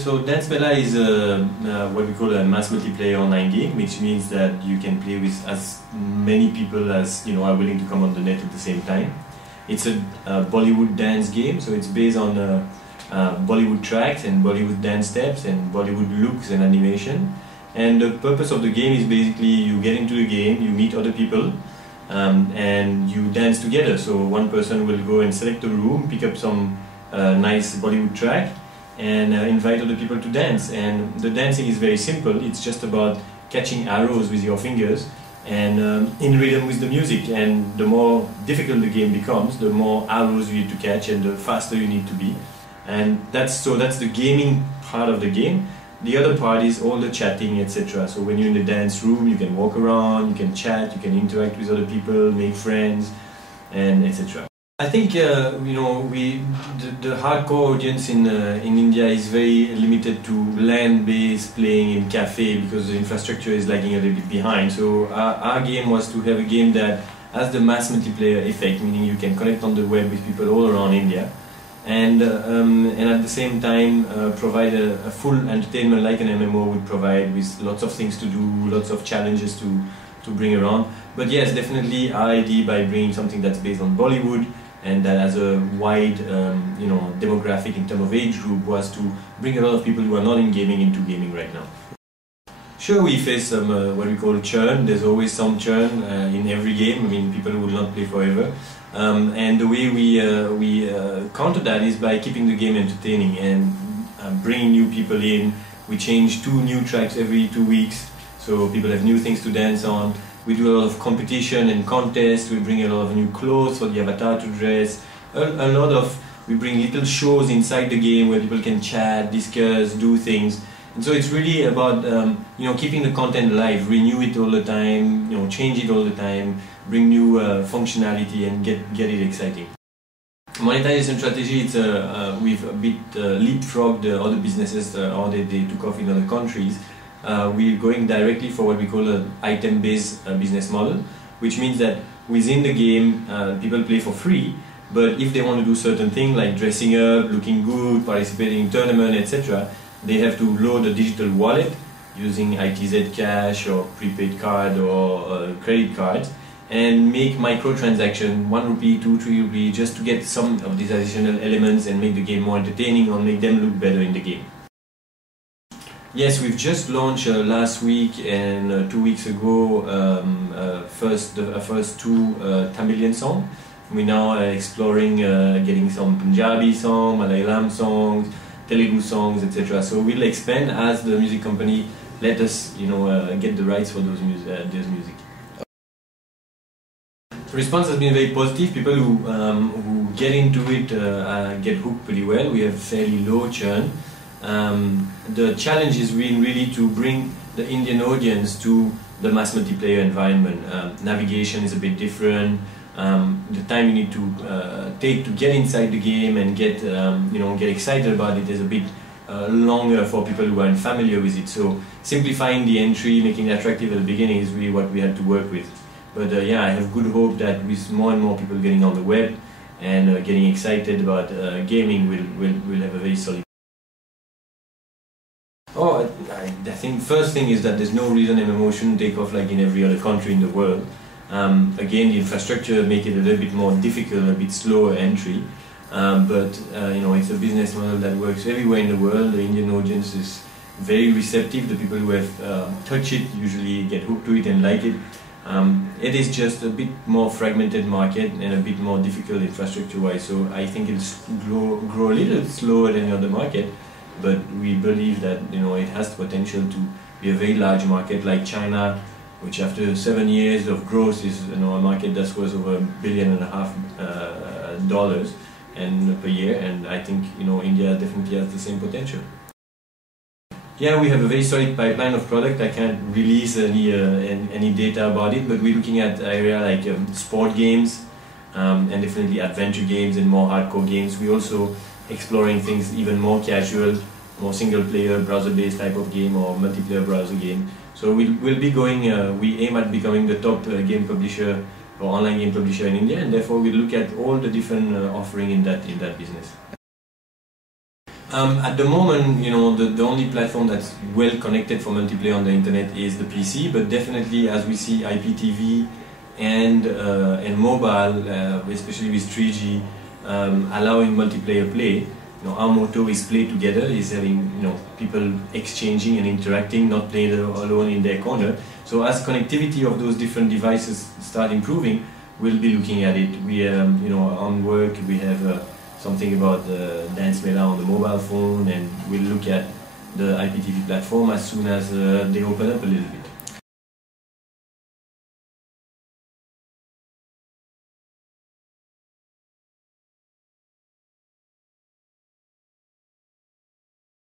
so Dance Mela is what we call a mass multiplayer online game, which means that you can play with as many people as are willing to come on the net at the same time. It's a Bollywood dance game, so it's based on Bollywood tracks and Bollywood dance steps and Bollywood looks and animation. And the purpose of the game is basically you get into the game, you meet other people, and you dance together. So one person will go and select a room, pick up some nice Bollywood track, and invite other people to dance. And the dancing is very simple. It's just about catching arrows with your fingers and in rhythm with the music. And the more difficult the game becomes, the more arrows you need to catch and the faster you need to be. And that's the gaming part of the game. The other part is all the chatting, etc. So when you're in the dance room, you can walk around, you can chat, you can interact with other people, make friends, and etc. I think the hardcore audience in India is very limited to land-based playing in cafe because the infrastructure is lagging a little bit behind. So our game was to have a game that has the mass multiplayer effect, meaning you can connect on the web with people all around India, and at the same time provide a full entertainment like an MMO would provide, with lots of things to do, lots of challenges to bring around. But yes, definitely our idea by bringing something that's based on Bollywood and that has a wide demographic in terms of age group was to bring a lot of people who are not in gaming into gaming right now. Sure, we face some what we call churn. There's always some churn in every game. I mean, people will not play forever. And the way we counter that is by keeping the game entertaining and bringing new people in. We change 2 new tracks every 2 weeks, so people have new things to dance on. We do a lot of competition and contests. We bring a lot of new clothes for the avatar to dress. We bring little shows inside the game where people can chat, discuss, do things. And so it's really about keeping the content alive, renew it all the time, change it all the time, bring new functionality and get it exciting. Monetization strategy, it's we've a bit leapfrogged other businesses how they took off in other countries. We're going directly for what we call an item-based business model, which means that within the game people play for free, but if they want to do certain things like dressing up, looking good, participating in tournament, etc., they have to load a digital wallet using ITZ cash or prepaid card or credit cards and make microtransactions, 1 rupee, 2, 3 rupee, just to get some of these additional elements and make the game more entertaining or make them look better in the game. Yes, we've just launched last week and 2 weeks ago first 2 Tamilian songs. We're now exploring getting some Punjabi songs, Malayalam songs, Telugu songs, etc. So we'll expand as the music company let us, get the rights for those music. The response has been very positive. People who get into it get hooked pretty well. We have fairly low churn. The challenge is really to bring the Indian audience to the mass multiplayer environment. Navigation is a bit different. The time you need to take to get inside the game and get excited about it is a bit longer for people who aren't familiar with it. So simplifying the entry, making it attractive at the beginning is really what we had to work with. But yeah, I have good hope that with more and more people getting on the web and getting excited about gaming, we'll have a very solid. Oh, I think first thing is that there's no reason MMO shouldn't take off like in every other country in the world. Again, the infrastructure make it a little bit more difficult, a bit slower entry, but it's a business model that works everywhere in the world. The Indian audience is very receptive. The people who have touched it usually get hooked to it and like it. It is just a bit more fragmented market and a bit more difficult infrastructure-wise. So I think it'll grow a little slower than the other market, but we believe that it has the potential to be a very large market like China, which after 7 years of growth is a market that's worth over $1.5 billion and per year, and I think India definitely has the same potential. Yeah, we have a very solid pipeline of product. I can't release any data about it, but we're looking at area like sport games and definitely adventure games and more hardcore games. We're also exploring things even more casual, more single-player browser-based type of game or multiplayer browser game. So we'll be going. We aim at becoming the top game publisher or online game publisher in India, and therefore we look at all the different offering in that business. At the moment, the only platform that's well connected for multiplayer on the internet is the PC, but definitely as we see IPTV and mobile, especially with 3G, allowing multiplayer play. Our motto is play together, is having people exchanging and interacting, not playing alone in their corner. So as connectivity of those different devices start improving, we'll be looking at it. We on work we have something about the Dance Mela on the mobile phone, and we'll look at the IPTV platform as soon as they open up a little bit.